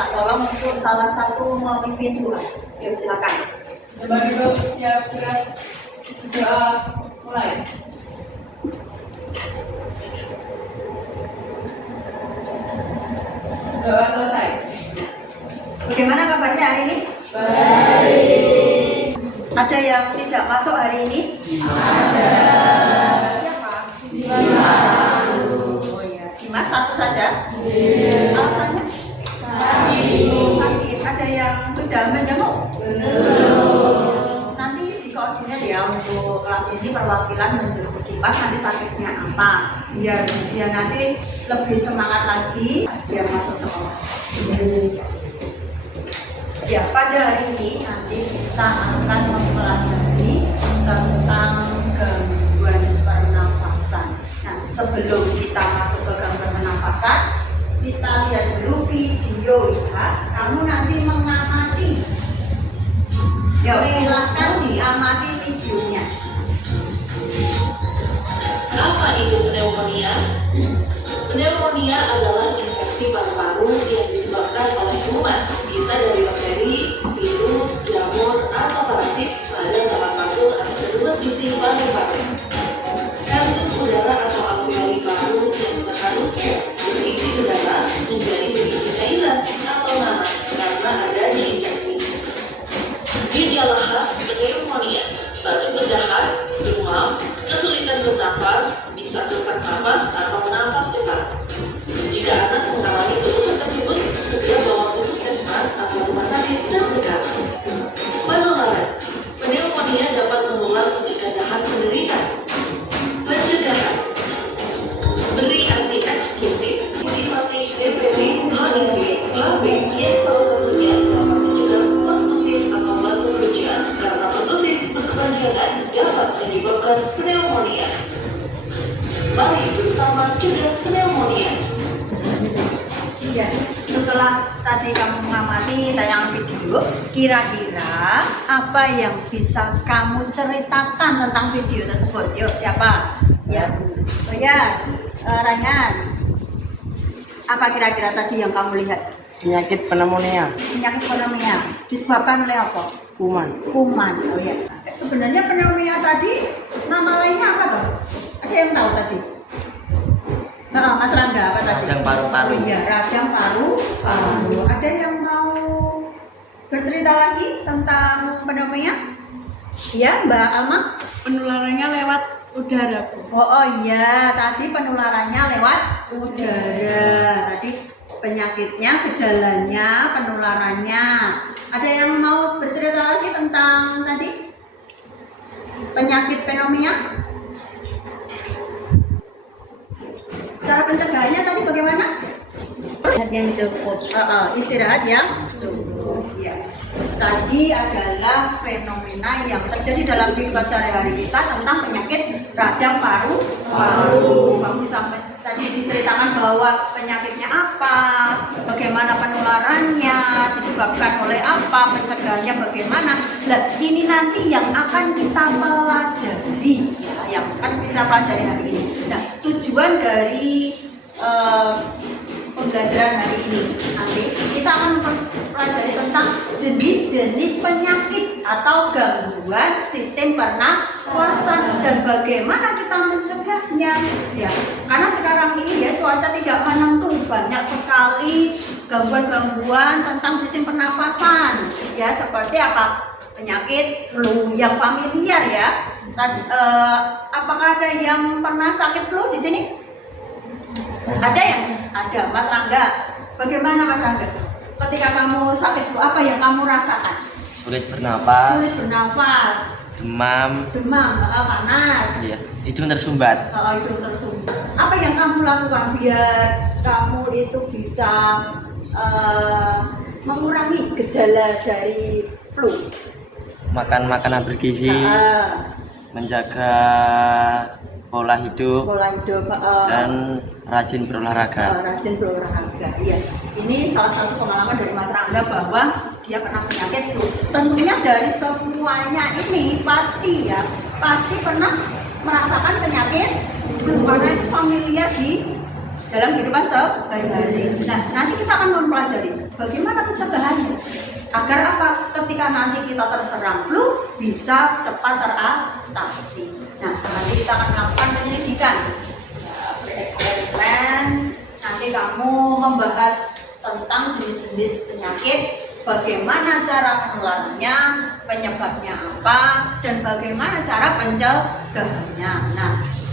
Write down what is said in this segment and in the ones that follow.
minta tolong untuk salah satu memimpin doa. Ya, silakan. Bapak-Ibu siap-siap doa mulai. Doa selesai. Bagaimana kabarnya hari ini? Baik. Ada yang tidak masuk hari ini? Ada. Siapa? Dimas. Oh ya, Dimas satu saja. Iya. Alasannya? Sakit. Ada yang sudah menjenguk? Belum. Nanti dikoordinir ya untuk kelas ini perwakilan menjenguk Dimas, nanti sakitnya apa? Biar dia nanti lebih semangat lagi biar masuk sekolah. Ya, pada hari ini nanti kita akan mempelajari tentang gangguan pernafasan. Nah, sebelum kita masuk ke gangguan pernafasan, kita lihat dulu video ya. Kamu nanti mengamati. Ya, silahkan diamati videonya. Apa itu pneumonia? Pneumonia adalah infeksi paru-paru yang disebabkan oleh kuman, bisa dari bakteri, virus, jamur, atau parasit pada salah satu atau kedua sisi paru-paru. Kantung udara atau alveoli paru yang seharusnya berisi udara menjadi berisi cairan atau nanah karena adanya infeksi. Gejala khas pneumonia: batuk berdahak, demam, kesulitan bernafas, bisa sesak nafas atau nafas cepat. Jika anak mengalami keluhan tersebut, segera bawa ke puskesmas atau rumah sakit terdekat. Penularan: pneumonia dapat menular jika dahan penderita. Pencegahan: beri ASI eksklusif, imunisasi DPT, HIV, HB yang salah satunya dapat mencegah pertusis atau batuk berjalan karena pertusis berkepanjangan dapat menyebabkan pneumonia. Mari bersama cegah pneumonia. Ya, setelah tadi kamu mengamati tayangan video, kira-kira apa yang bisa kamu ceritakan tentang video tersebut? Yuk, siapa? Ya, oh ya, Rayhan. Apa kira-kira tadi yang kamu lihat? Penyakit pneumonia, Penyakit pneumonia disebabkan oleh apa? kuman. Kuman. Oh ya. Sebenarnya pneumonia tadi nama lainnya apa toh? Ada yang tahu tadi? Nah, Mas Rangga apa tadi? Radang paru-paru. Oh iya, radang paru-paru. Ada yang mau bercerita lagi tentang pneumonia? Ya, Mbak Alma? Penularannya lewat udara, Bu. Oh iya, tadi penularannya lewat udara. Tadi penyakitnya, gejalanya, penularannya. Ada yang mau bercerita lagi tentang tadi penyakit pneumonia? Cara pencegahannya tadi bagaimana? Istirahat yang cukup. Istirahat yang cukup. Ya. Tadi adalah fenomena yang terjadi dalam kehidupan sehari-hari kita tentang penyakit radang paru-paru. Kamu tadi diceritakan bahwa penyakitnya apa, bagaimana penularannya, disebabkan oleh apa, pencegahannya bagaimana. Nah, ini nanti yang akan kita pelajari, ya, yang akan kita pelajari hari ini. Nah, tujuan dari pembelajaran hari ini nanti kita akan mempelajari tentang jenis-jenis penyakit atau gangguan sistem pernafasan dan bagaimana kita mencegahnya, ya. Karena sekarang ini ya cuaca tidak menentu, banyak sekali gangguan-gangguan tentang sistem pernafasan, ya, seperti apa? Penyakit flu yang familiar ya. Apakah ada yang pernah sakit flu di sini? Ada ya? Ada. Mas Rangga, bagaimana Mas Rangga? Ketika kamu sakit flu, apa yang kamu rasakan? Sulit bernapas, Sulit bernafas, demam, panas, iya, hidung tersumbat. itu tersumbat. Apa yang kamu lakukan biar kamu itu bisa mengurangi gejala dari flu? Makan makanan bergizi, menjaga pola hidup, dan rajin berolahraga. Rajin berolahraga. Iya. Ini salah satu pengalaman dari Mas Rangga bahwa dia pernah penyakit flu. Tentunya dari semuanya ini pasti pernah merasakan penyakit flu karena itu familiar di dalam kehidupan sehari-hari. Nah, nanti kita akan mempelajari bagaimana Agar apa? Ketika nanti kita terserang flu bisa cepat teratasi. Nah, nanti kita akan melakukan penyelidikan, bereksperimen. Nanti kamu membahas tentang jenis-jenis penyakit, bagaimana cara penularannya, penyebabnya apa, dan bagaimana cara pencegahannya. Nah,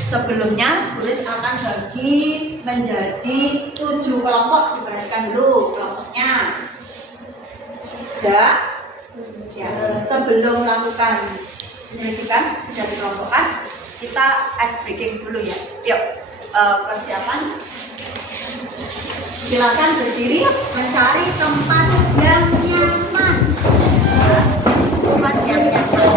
sebelumnya Bu Ris akan bagi menjadi 7 kelompok. Diperhatikan dulu kelompoknya. Ya, sebelum melakukan penyelidikan dari kelompokan, kita ice breaking dulu ya. Yuk, persiapan. Silakan berdiri, mencari tempat yang nyaman. Tempat yang nyaman.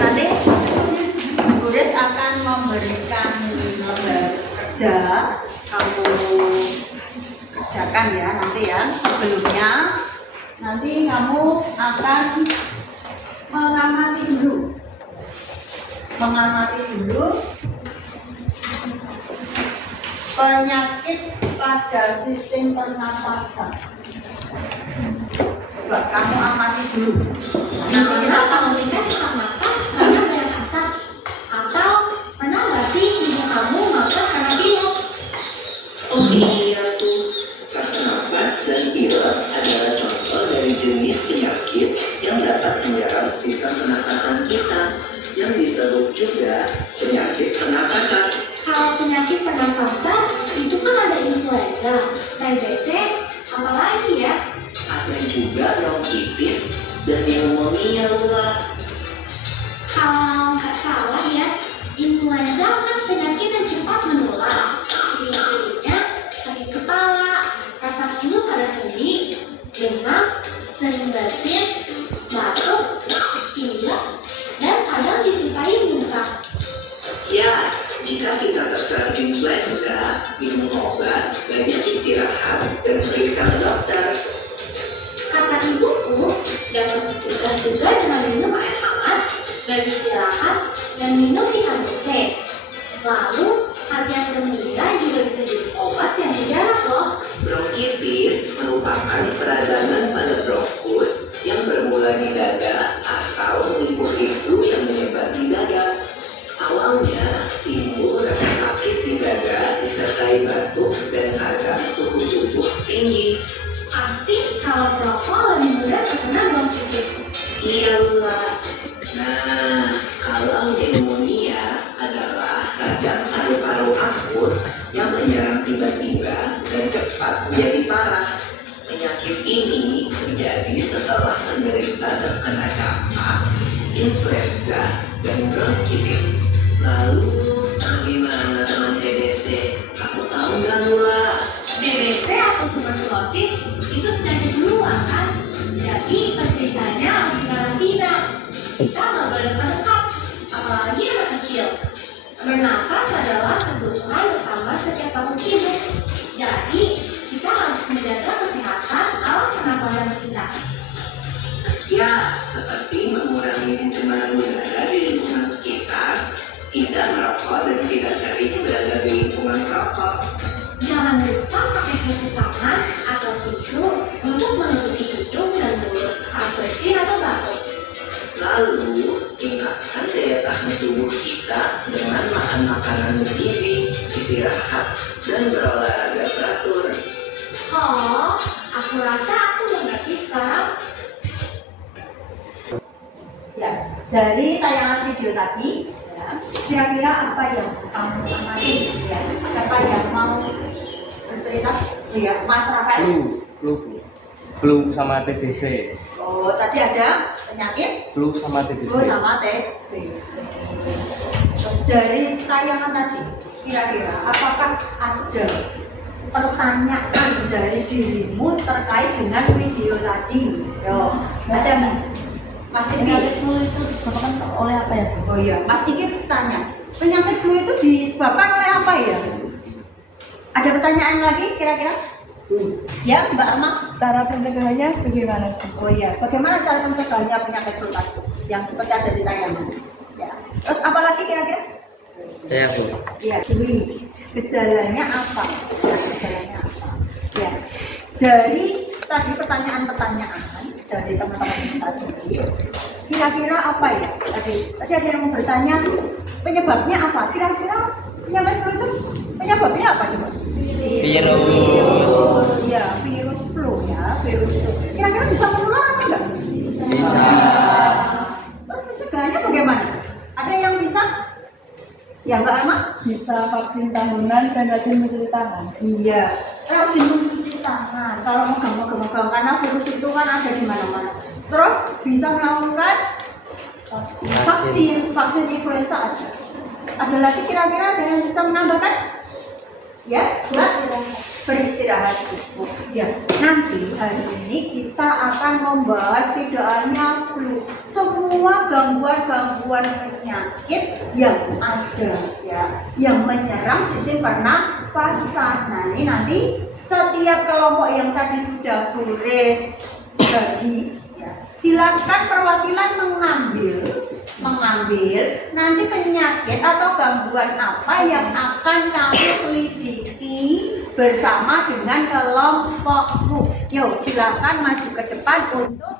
Nanti Bu Ris akan memberikan lembar kerja, kamu kerjakan ya nanti ya. Sebelumnya nanti kamu akan mengamati dulu penyakit pada sistem pernapasan. Coba kamu amati dulu. Nanti kita akan memberikan sesak napas karena banyak asap, atau pernah nggak sih ibu kamu makan karena pilek? Oh iya tuh, sesak napas dan pilek adalah contoh dari jenis penyakit yang dapat menyerang sistem pernapasan kita, yang disebut juga penyakit pernapasan. Kalau penyakit pernapasan itu kan ada influenza, TBC, apalagi ya? Ada juga bronkitis dan pneumonia lah. Kalau nggak salah ya, influenza kan penyakit yang cepat menular. Ciri-cirinya sakit kepala, rasa flu pada sendi, demam, sering bersin, batuk, pilek, dan kadang disukai muntah. Ya, jika kita terserang influenza, minum obat, banyak istirahat, dan periksa ke dokter. Kata ibuku, dapat mencegah juga dengan minum air hangat, beristirahat, dan minum vitamin C. Lalu, harian gembira juga bisa jadi obat yang mujarab loh. Bronkitis merupakan peradangan pada bronkus yang bermula di dada atau meliputi flu yang menyebar di dada. Awalnya timbul rasa sakit di dada disertai batuk dan kadang suhu tubuh tinggi. Pasti kalau perokok lebih mudah terkena bronkitis. Iyalah. Nah, kalau pneumonia adalah radang paru-paru akut yang menyerang tiba-tiba dan cepat menjadi parah. Penyakit ini terjadi setelah penderita terkena campak, influenza, dan bronkitis. Lalu, bagaimana teman TBC? Kamu tahu nggak Nula? TBC atau tuberkulosis itu penyakit menular kan? kita nggak boleh dekat-dekat, apalagi anak kecil. Bernafas adalah kebutuhan utama setiap makhluk hidup. Jadi, kita harus menjaga kesehatan alat pernapasan kita. Ya, seperti mengurangi pencemaran udara di lingkungan sekitar, tidak merokok dan tidak sering berada di lingkungan rokok. Jangan lupa pakai sarung tangan atau tisu untuk menutupi hidung dan mulut saat bersin atau batuk. Lalu, tingkatkan daya tahan tubuh kita dengan makan makanan bergizi, istirahat, dan berolahraga teratur. Oh, aku rasa aku mengerti sekarang. Ya, dari tayangan video tadi, ya, kira-kira apa yang kamu amati? Ya, siapa yang mau bercerita? Ya, Mas Rafael. Flu sama TBC. Oh, tadi ada penyakit Flu sama TBC. flu sama TBC. Terus dari tayangan tadi, kira-kira apakah ada pertanyaan dari dirimu terkait dengan video tadi? Yo, ada nih. Mas Diki. Flu itu disebabkan oleh apa ya, Bu? Oh iya, Mas Diki tanya, penyakit flu itu disebabkan oleh apa ya? Ada pertanyaan lagi kira-kira? Ya, Mbak Alma. Cara pencegahannya bagaimana, Bu? Oh iya, bagaimana cara pencegahannya penyakit flu tadi yang seperti ada di tayangan? Ya. Terus apa lagi kira-kira? Ya Bu. Ya, ini gejalanya apa? Gejalanya apa? Ya, dari tadi pertanyaan-pertanyaan dari teman-teman tadi, kira-kira apa ya? Tadi ada yang bertanya penyebabnya apa? Kira-kira penyakit flu itu penyebabnya apa coba? Virus. Ya, virus flu ya, virus itu. Kira-kira bisa menular apa enggak? Bisa. Terus pencegahannya bagaimana? Ada yang bisa? Ya, Mbak Alma? Bisa vaksin tahunan dan rajin mencuci tangan. Iya, rajin mencuci tangan. Kalau megang-megang karena virus itu kan ada di mana-mana. Terus bisa melakukan vaksin influenza aja. Ada lagi kira-kira ada yang bisa menambahkan? Ya, Mbak? Beristirahat cukup. Ya, nanti hari ini kita akan membahas tidak hanya flu, semua gangguan-gangguan penyakit yang ada ya, yang menyerang sistem pernapasan. Nah, ini nanti setiap kelompok yang tadi sudah tulis bagi ya, silakan perwakilan mengambil nanti penyakit atau gangguan apa yang akan kami selidiki bersama dengan kelompokmu. Yuk, silakan maju ke depan untuk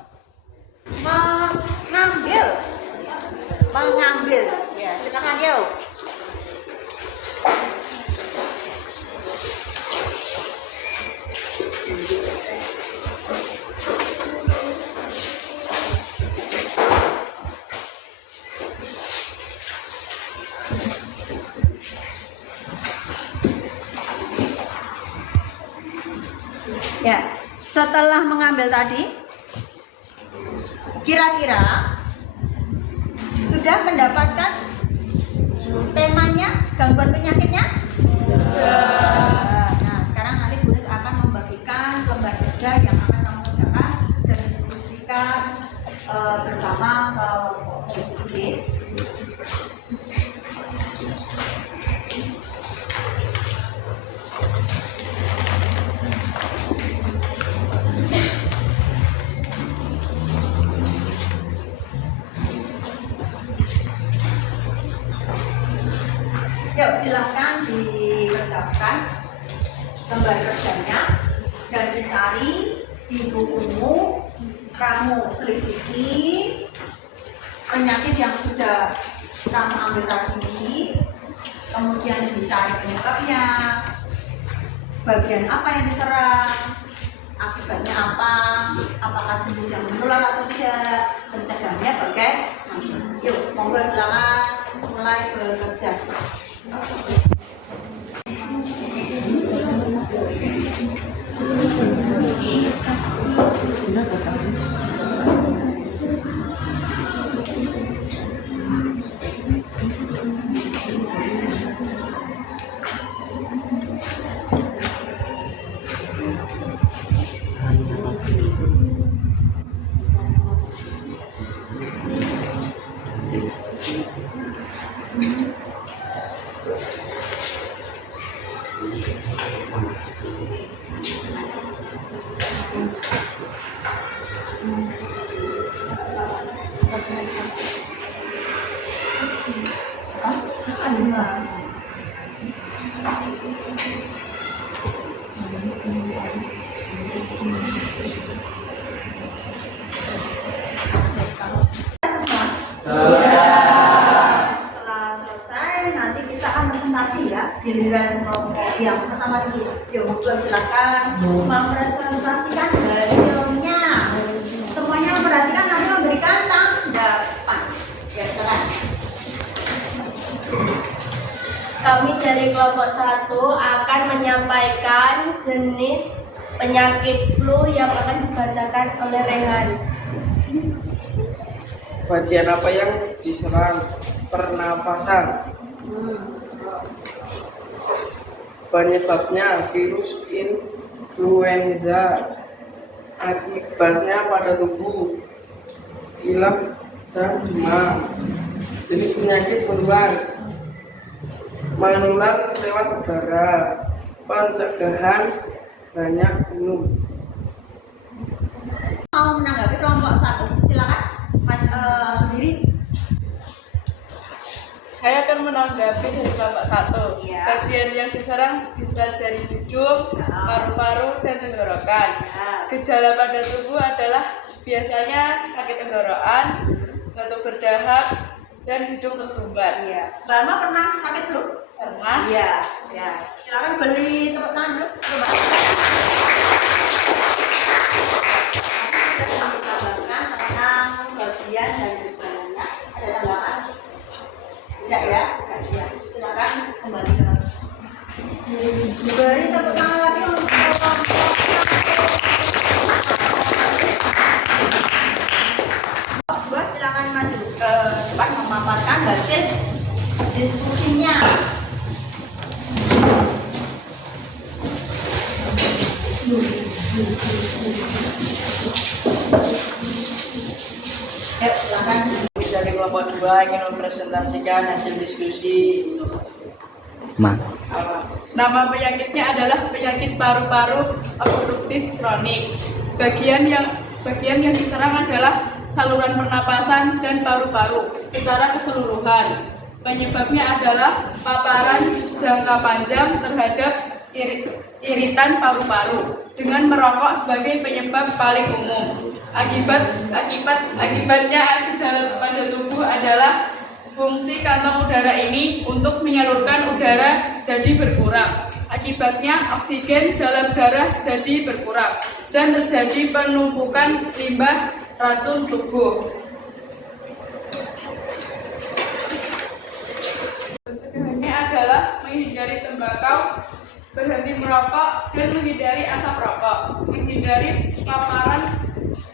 mengambil. Ya, silakan yuk. Ya, setelah mengambil tadi, kira-kira sudah mendapatkan temanya, gangguan penyakitnya? Sudah. Nah, sekarang nanti Bu Nis akan membagikan lembar kerja yang akan kamu kerjakan dan diskusikan bersama kelompok. Oke. Yuk, silahkan dikerjakan lembar kerjanya dan dicari di bukumu. Kamu selidiki penyakit yang sudah kamu ambil tadi, kemudian dicari penyebabnya, bagian apa yang diserang, akibatnya apa, apakah jenis yang menular atau tidak, pencegahannya bagaimana. Yuk, monggo selamat mulai bekerja. Setelah selesai, nanti kita akan presentasi ya. Giliran kelompok yang pertama dulu. Yuk, Mbak, silakan mempresentasikan hasilnya. Semuanya memperhatikan, nanti memberikan tanggapan. Ya, silakan. Kami dari kelompok 1 akan menyampaikan jenis penyakit flu yang akan dibacakan oleh Rehan. Bagian apa yang diserang? Pernapasan. Penyebabnya virus influenza. Akibatnya pada tubuh, pilek dan demam. Jenis penyakit menular, menular lewat udara. Pencegahan banyak minum. Mau menanggapi kelompok 1, silakan. Sendiri. Saya akan menanggapi dari kelompok 1. Iya. Bagian yang diserang bisa dari hidung, paru-paru, dan tenggorokan. Ya. Gejala pada tubuh adalah biasanya sakit tenggorokan, batuk berdahak, dan hidung tersumbat. Iya. Mbak Alma pernah sakit flu? Pernah? Iya. Ya. Silakan beli tepuk tangan dulu. Coba. Kita ditambahkan tentang bagian dan gejalanya. Ada tambahan? Tidak ya? Iya. Silakan kembali ke. Beri tepuk tangan lagi untuk kelompok. Buat silakan maju ke depan memaparkan hasil diskusinya. Yuk, silakan. Kami dari kelompok 2 ingin mempresentasikan hasil diskusi. Nama penyakitnya adalah penyakit paru-paru obstruktif kronik. Bagian yang diserang adalah saluran pernapasan dan paru-paru secara keseluruhan. Penyebabnya adalah paparan jangka panjang terhadap iritan paru-paru dengan merokok sebagai penyebab paling umum. Akibatnya gejala pada tubuh adalah fungsi kantong udara ini untuk menyalurkan udara jadi berkurang. Akibatnya oksigen dalam darah jadi berkurang dan terjadi penumpukan limbah racun tubuh. Pencegahannya adalah menghindari tembakau, berhenti merokok, dan menghindari asap rokok, menghindari paparan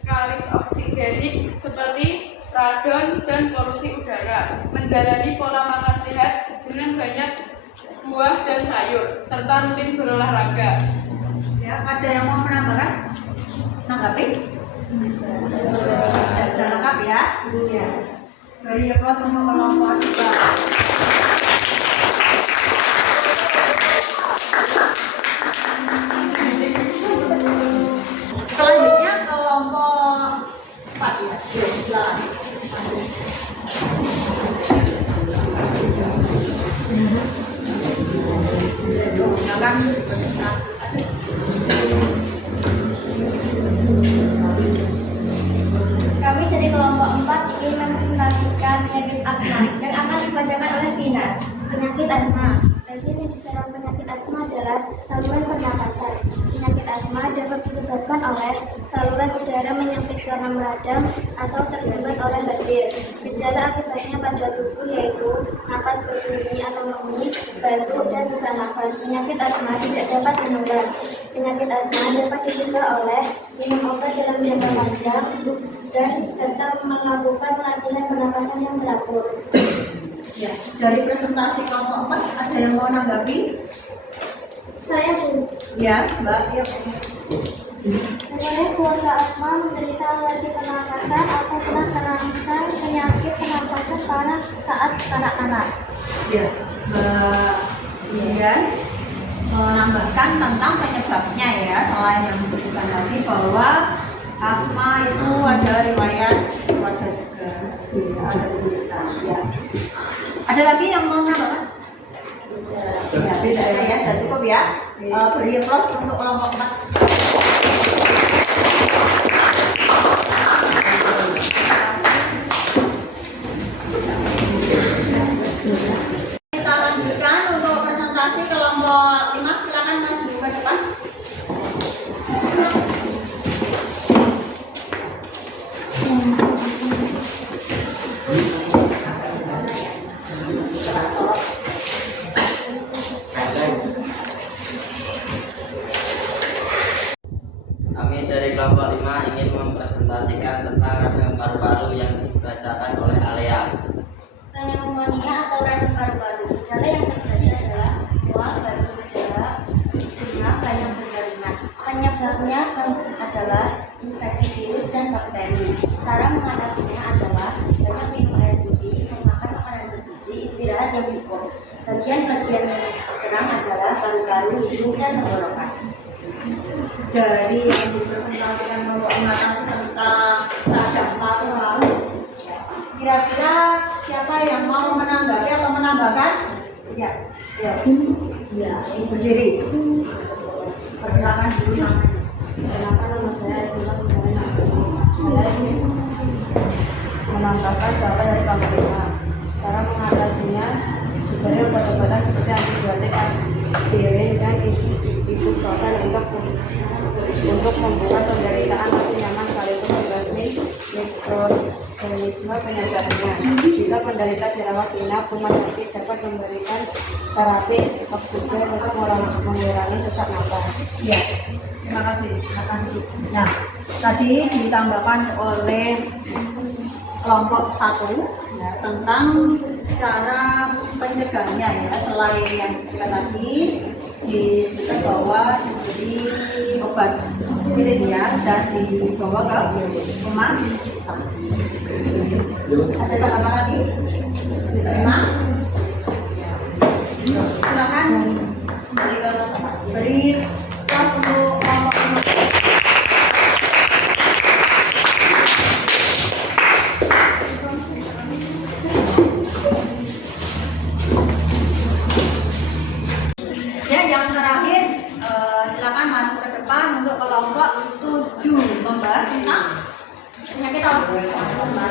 karis oksigenik seperti radon dan polusi udara, menjalani pola makan sehat dengan banyak buah dan sayur, serta rutin berolahraga. Ya, ada yang mau menambahkan? Nanggapi? Sudah lengkap ya? Iya. Beri aplaus untuk kelompok 2. Selanjutnya kelompok 4 ya. Silakan. Silakan presentasi. Kami dari kelompok 4 ingin mempresentasikan penyakit asma yang akan dibacakan oleh Vina. Penyakit asma. Bagian yang diserang penyakit asma adalah saluran pernapasan. Penyakit asma dapat disebabkan oleh saluran udara menyempit karena meradang atau tersumbat oleh lendir. Gejala akibatnya pada tubuh yaitu napas berbunyi atau mengunyah, batuk, dan sesak nafas. Penyakit asma tidak dapat menular. Penyakit asma dapat dicegah oleh minum obat dalam jangka panjang dan serta melakukan latihan pernapasan yang teratur. Ya, dari presentasi kelompok 4 ada yang mau menanggapi? Saya Bu. Ya, Mbak. Ya. Saya keluarga asma menderita alergi pernapasan atau pernah terangsang penyakit pernapasan parah saat kanak-kanak. Ya, Mbak. Kemudian menambahkan tentang penyebabnya ya, selain yang disebutkan tadi bahwa asma itu ada riwayat keluarga juga, ya, ada cerita. Ya. Ada lagi yang mau menambahkan? Ya, beda ya, sudah cukup ya. Beri applause untuk kelompok 4. Kita lanjutkan untuk presentasi kelompok 5. Silakan maju ke depan. Kami dari kelompok 5 ingin mempresentasikan tentang radang paru-paru yang dibacakan oleh Alea. Pneumonia atau radang paru-paru. Gejala yang terjadi adalah mual, batuk, berdarah, demam, banyak berkeringat. Penyebabnya adalah infeksi virus dan bakteri. Cara mengatasinya adalah banyak minum air putih, memakan makanan bergizi, istirahat yang cukup. Bagian-bagian yang diserang adalah paru-paru, hidung, dan tenggorokan. Dari yang dipresentasikan kelompok 5 tadi tentang radang paru-paru, kira-kira siapa yang mau menanggapi atau menambahkan? Ya, ya, ya, berdiri. Persilakan dulu namanya. Kenapa nama saya adalah Sumaina. Saya ingin menambahkan data dari kelompok 5. Cara mengatasinya diberi obat-obatan seperti antibiotik, aspirin, dan ibuprofen untuk membuat penderitaan lebih nyaman sekaligus membasmi mikroorganisme penyebabnya. Jika penderita dirawat inap, rumah sakit dapat memberikan terapi oksigen untuk mengurangi sesak napas. Ya, terima kasih. Nah, tadi ditambahkan oleh kelompok 1 ya, tentang cara pencegahnya ya, selain yang disebutkan tadi disebutkan bahwa diberi obat aspirin ya dan dibawa ke rumah sakit. Ada tambahan lagi? Diterima? Silakan beri kelas untuk kelompok 5. Ya, yang terakhir silakan maju ke depan untuk kelompok 7 membahas tentang penyakit apa?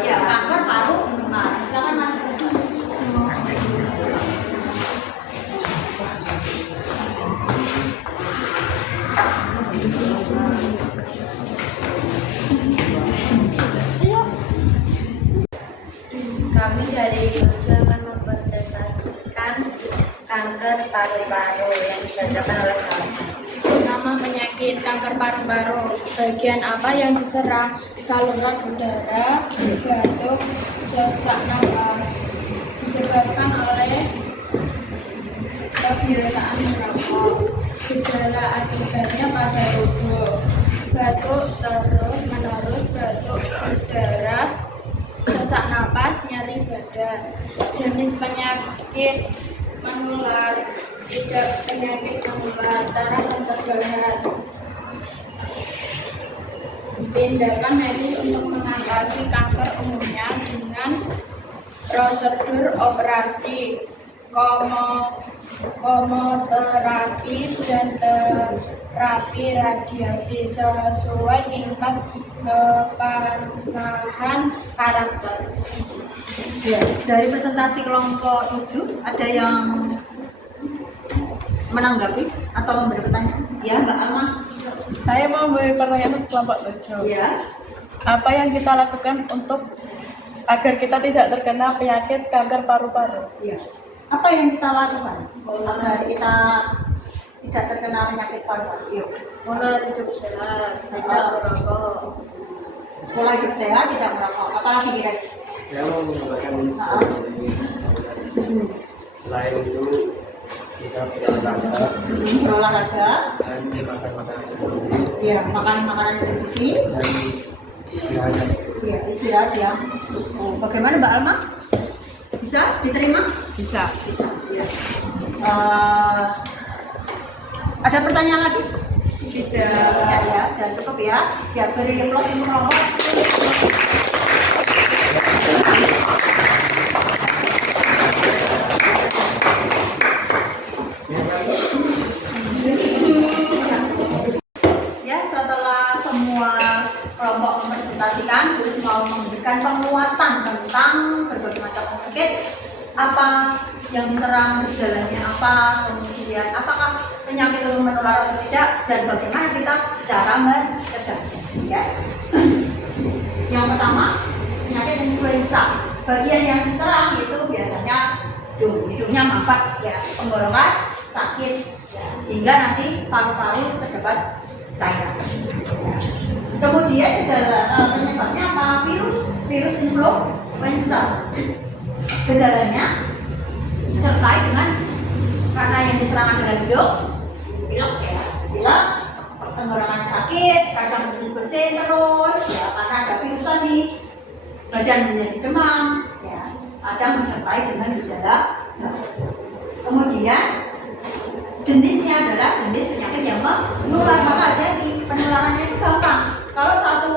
Ya, kanker paru. Nah, silakan maju ke depan. Kami dari Jogja akan mempresentasikan kanker paru-paru yang dibacakan oleh Salsa. Nama penyakit kanker paru-paru. Bagian apa yang diserang? Saluran udara, batuk, sesak napas. Disebabkan oleh kebiasaan merokok. Gejala akibatnya pada tubuh. Batuk terus menerus, batuk berdarah, sesak napas, nyeri badan. Jenis penyakit menular, tidak penyakit menular. Cara pencegahan: tindakan medis untuk mengatasi kanker umumnya dengan prosedur operasi, kemoterapi, dan terapi radiasi sesuai tingkat keparahan karakter. Ya, dari presentasi kelompok 7 ada yang menanggapi atau memberi pertanyaan? Ya, Mbak Alma. Saya mau memberi pertanyaan untuk kelompok 7. Ya. Apa yang kita lakukan untuk agar kita tidak terkena penyakit kanker paru-paru? Ya. Apa yang kita lakukan agar kita tidak terkena penyakit paru-paru? Yuk. Pola hidup sehat, tidak merokok. Pola hidup sehat, tidak merokok. Apalagi kira-kira? Saya mau menambahkan selain itu bisa berolahraga Berolahraga, dan makan makanan yang bergizi ya, makan makanan yang bergizi, dan istirahat. ya, istirahat ya. Oh, bagaimana Mbak Alma? Bisa diterima? Bisa. Bisa. Ya. Ada pertanyaan lagi? Tidak. Ya, cukup ya. Biar beri closing kelompok. Ya, setelah semua kelompok mempresentasikan, terus mau memberikan penguatan tentang berbagai macam penyakit, apa yang diserang, gejalanya apa, kemudian apakah penyakit itu menular atau tidak, dan bagaimana kita cara mencegahnya. Ya. Yang pertama, penyakit influenza. Bagian yang diserang itu biasanya hidungnya mampet, ya, tenggorokan sakit, ya, sehingga nanti paru-paru terdapat cairan. Ya. Kemudian penyebabnya apa? Virus influenza. Gejalanya disertai dengan karena yang diserang adalah hidung, pilek ya, pilek, tenggorokan sakit, kadang bersin-bersin terus, ya, karena ada virus tadi, badan menjadi demam, ya, kadang disertai dengan gejala. Kemudian jenisnya adalah jenis penyakit yang menular, maka jadi penularannya itu gampang. Kalau satu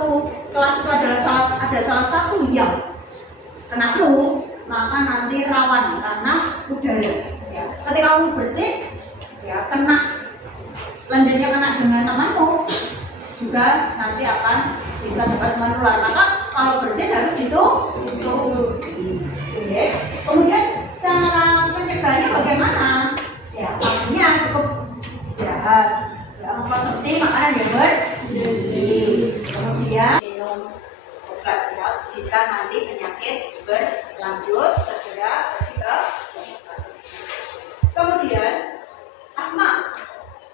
kelas itu ada salah satu yang kena flu, maka nanti rawan karena udara. Ya. Ketika kamu bersih, ya kena lendirnya kena dengan temanmu, juga nanti akan bisa dapat menular. Maka kalau bersih harus ditutup. Oke. Kemudian cara pencegahannya bagaimana? Ya, makannya cukup istirahat, ya, mengkonsumsi makanan yang bersih. Kemudian minum obat ya, jika nanti penyakit berlanjut segera pergi ke dokter. Kemudian asma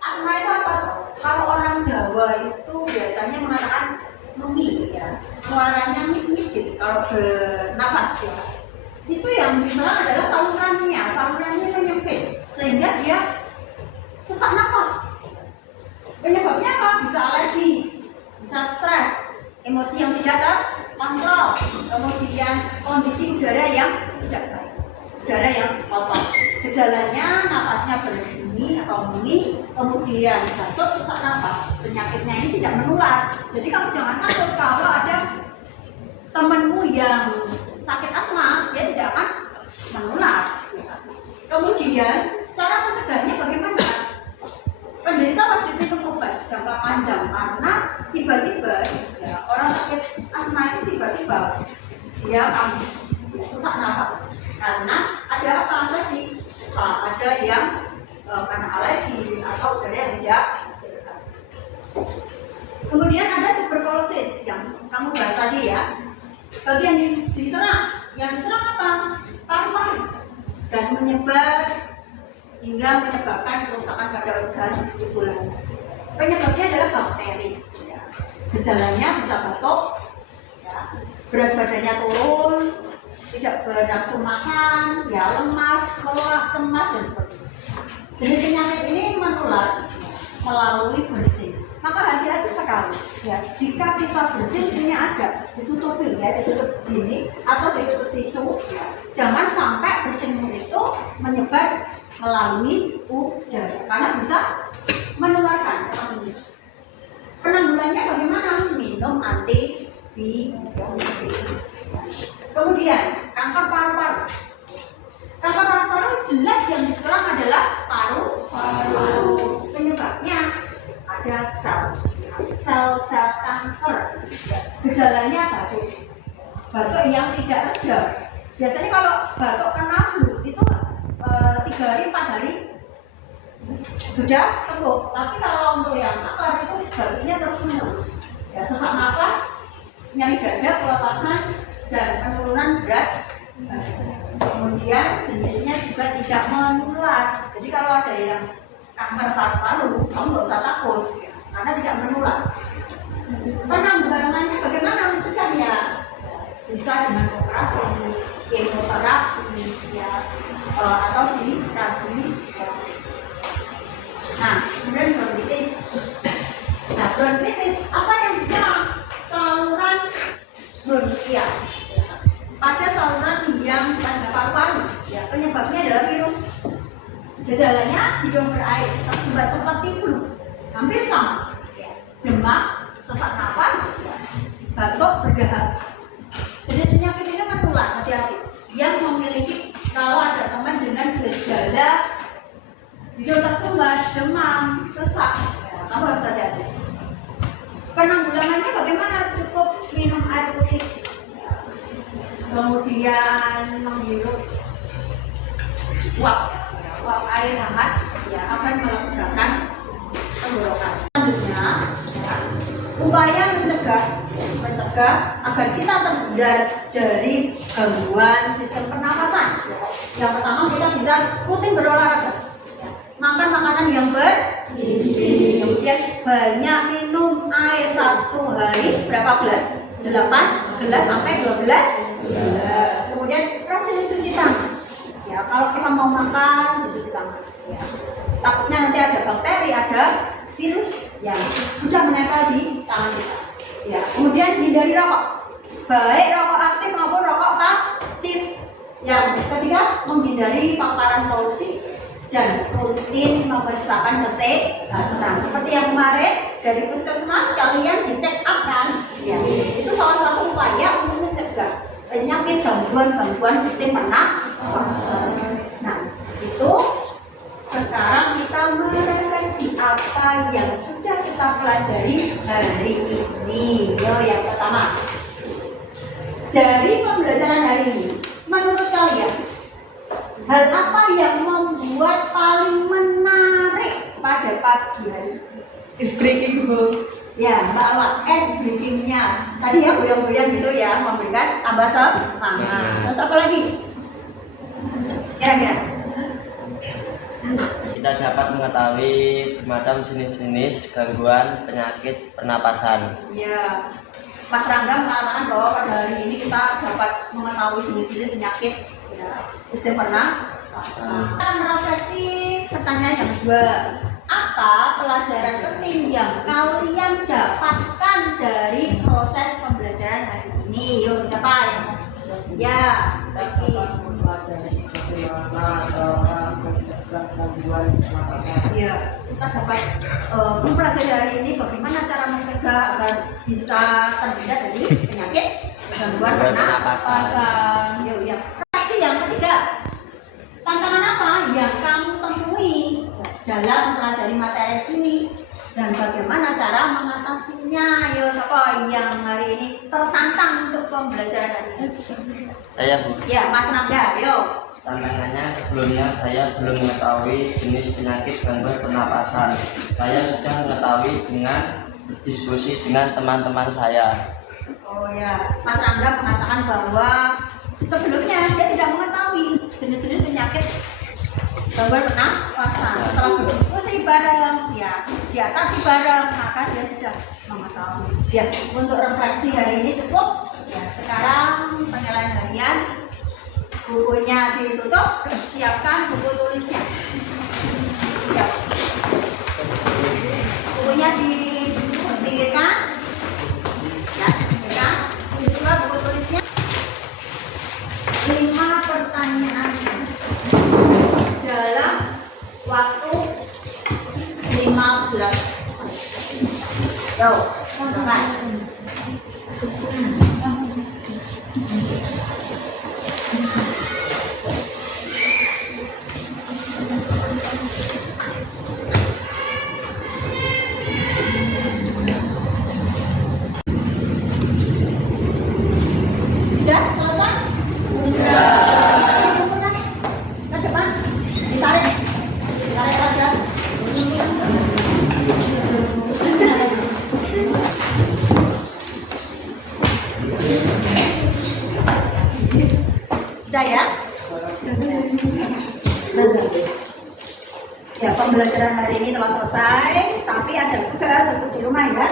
itu apa? Kalau orang Jawa itu biasanya mengatakan nungi ya, suaranya mikir kalau bernapas ya. Itu yang diserang adalah salurannya menyempit sehingga dia sesak napas. Penyebabnya apa? Bisa alergi, bisa stres, emosi yang tidak terkontrol, kemudian kondisi udara yang tidak baik, udara yang kotor. Gejalanya napasnya berbunyi atau bunyi, kemudian batuk, sesak napas. Penyakitnya ini tidak menular. Jadi kamu jangan takut kalau ada temanmu yang sakit asma, dia tidak akan menular. Kemudian cara mencegahnya bagaimana? Penderita wajib minum obat jangka panjang karena tiba-tiba ya, orang sakit asma itu tiba-tiba dia akan sesak nafas karena ada apa tadi? Ada yang karena alergi atau udara yang tidak sehat. Kemudian ada tuberkulosis yang kamu bahas tadi ya. Bagian yang diserang apa? Paru-paru dan menyebar hingga menyebabkan kerusakan pada organ tubuh lain. Penyebabnya adalah bakteri. Ya. Gejalanya bisa batuk, ya. Berat badannya turun, tidak bernafsu makan, ya, lemas, lelah, cemas dan sebagainya. Jenis penyakit ini menular melalui bersin. Maka hati-hati sekali ya, jika kita bersin ini ada ditutupin ya, ditutup gini atau ditutup tisu ya. Jangan sampai bersinmu itu menyebar melalui udara karena bisa menularkan. Penanggulannya bagaimana? Minum antibiotik. Kemudian kanker paru-paru. Kanker paru-paru jelas yang diserang adalah paru-paru. Penyebabnya ada sel kanker. Gejalanya batuk yang tidak reda. Biasanya kalau batuk kena flu itu 3 hari 4 hari sudah sembuh. Tapi kalau untuk yang akar itu batuknya terus menerus. Ya, sesak nafas, nyeri dada, kelelahan, dan penurunan berat. Kemudian jenisnya juga tidak menular. Jadi kalau ada yang kanker paru-paru, kamu nggak usah takut ya, karena tidak menular. Penanggulangannya bagaimana mencegahnya? Bisa dengan operasi, kemoterapi, ya, atau di rehabilitasi. Nah, kemudian bronkitis. Nah, bronkitis apa yang diserang? Saluran bronkial. Pada saluran yang pada paru-paru, ya, penyebabnya adalah virus. Gejalanya hidung berair tersumbat seperti flu, hampir sama. Demam, sesak napas, batuk, berdahak. Jadi penyakit ini menular, hati-hati. Yang memiliki kalau ada teman dengan gejala hidung tersumbat, demam, sesak, ya, kamu harus hati-hati. Penanggulangannya bagaimana? Cukup minum air putih, kemudian menghirup uap air hangat, ya akan melegakan tenggorokan. Selanjutnya, ya, upaya mencegah agar kita terhindar dari gangguan sistem pernapasan. Yang pertama, kita bisa rutin berolahraga, ya, makan makanan yang bergizi, kemudian banyak minum air 1 hari berapa gelas? 8 gelas sampai 12 gelas. Kemudian rajin mencuci tangan. Ya, kalau kita mau makan, dicuci tangan. Ya. Takutnya nanti ada bakteri, ada virus yang sudah menempel di tangan kita. Ya. Kemudian hindari rokok, baik rokok aktif maupun rokok pasif. Yang ketiga, menghindari paparan polusi dan rutin memeriksakan kesehatan. Seperti yang kemarin dari puskesmas, kalian dicek up kan? Ya. Itu salah satu upaya untuk mencegah penyakit gangguan sistem pernapasan. Nah, itu sekarang kita merefleksi apa yang sudah kita pelajari hari ini. Yo, yang pertama, dari pembelajaran hari ini, menurut kalian hal apa yang membuat paling menarik pada pagi hari ini? Is breaking Bu. Ya, Mbak Awak, es breakingnya tadi ya goyang-goyang gitu ya, memberikan tambah semangat. Terus apa lagi? Kira-kira? Kita dapat mengetahui bermacam jenis-jenis gangguan penyakit pernapasan. Ya, Mas Rangga mengatakan bahwa pada hari ini kita dapat mengetahui jenis-jenis penyakit ya, sistem pernapasan. Kita merefleksi pertanyaan yang kedua. Apa pelajaran penting yang kalian dapatkan dari proses pembelajaran hari ini? Yuk, siapa yang ya, Becky. Ya, kita dapat mempelajari hari ini bagaimana cara mencegah agar bisa terhindar dari penyakit gangguan pernapasan. Yuk, ya. Refleksi yang ketiga. Tantangan apa yang kamu temui dalam mempelajari materi ini dan bagaimana cara mengatasinya? Yo, siapa yang hari ini tertantang untuk pembelajaran hari ini? Saya, Bu. Ya, Mas Rangga, yo. Tantangannya sebelumnya saya belum mengetahui jenis penyakit gangguan pernapasan. Saya sudah mengetahui dengan diskusi dengan teman-teman saya. Oh ya, Mas Rangga mengatakan bahwa sebelumnya dia tidak mengetahui jenis-jenis penyakit gangguan pernapasan. Setelah berdiskusi bareng, ya diatasi bareng, maka dia sudah mengetahui. Ya, untuk refleksi hari ini cukup. Ya, sekarang penilaian harian, bukunya ditutup, siapkan buku tulisnya. Ya. Bukunya dipinggirkan. Ya, pinggirkan. Ini juga buku tulisnya. 5 pertanyaan dalam waktu 15. Yo, Mas. Sudah selesai? Ke depan, ditarik aja. Sudah ya? Ya, pembelajaran hari ini telah selesai, tapi ada tugas untuk di rumah ya.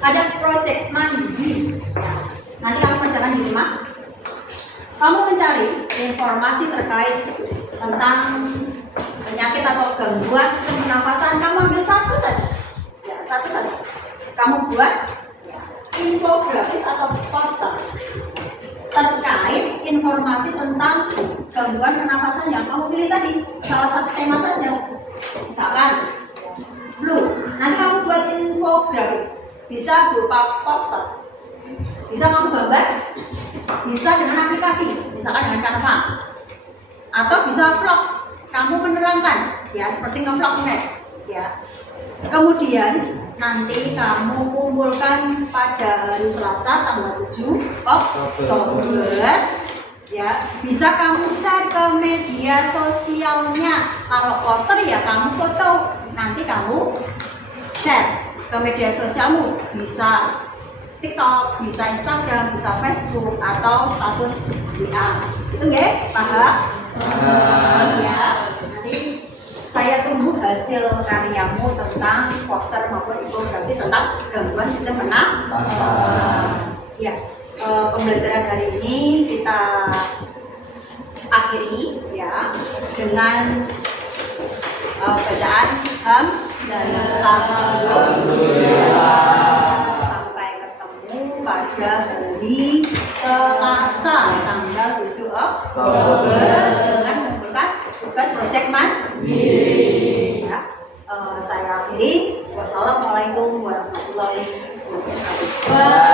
Ada project mandi. Nanti kamu kerjakan di rumah. Kamu mencari informasi terkait tentang penyakit atau gangguan pernapasan. Kamu ambil satu saja. Ya, satu saja. Kamu buat infografis atau poster terkait informasi tentang gangguan pernapasan yang kamu pilih tadi. Salah satu tema saja. Misalkan flu. Nanti kamu buat infografis. Bisa berupa poster. Bisa kamu gambar. Bisa dengan aplikasi. Misalkan dengan Canva. Atau bisa vlog. Kamu menerangkan. Ya, seperti nge-vlog ya. Kemudian nanti kamu kumpulkan pada hari Selasa tanggal 7 Oktober ya, bisa kamu share ke media sosialnya. Kalau poster ya kamu foto, nanti kamu share ke media sosialmu, bisa TikTok, bisa Instagram, bisa Facebook atau status WA. Itu nggih, paham? Ya, nanti saya tunggu hasil karyamu tentang poster maupun infografis tentang gangguan sistem pernapasan. Ya, pembelajaran hari ini kita akhiri ya dengan bacaan Alhamdulillah. Sampai ketemu pada hari Selasa tanggal 7 Oktober dengan membuka tugas proyek mandiri. Ya, saya akhiri. Wassalamualaikum warahmatullahi wabarakatuh.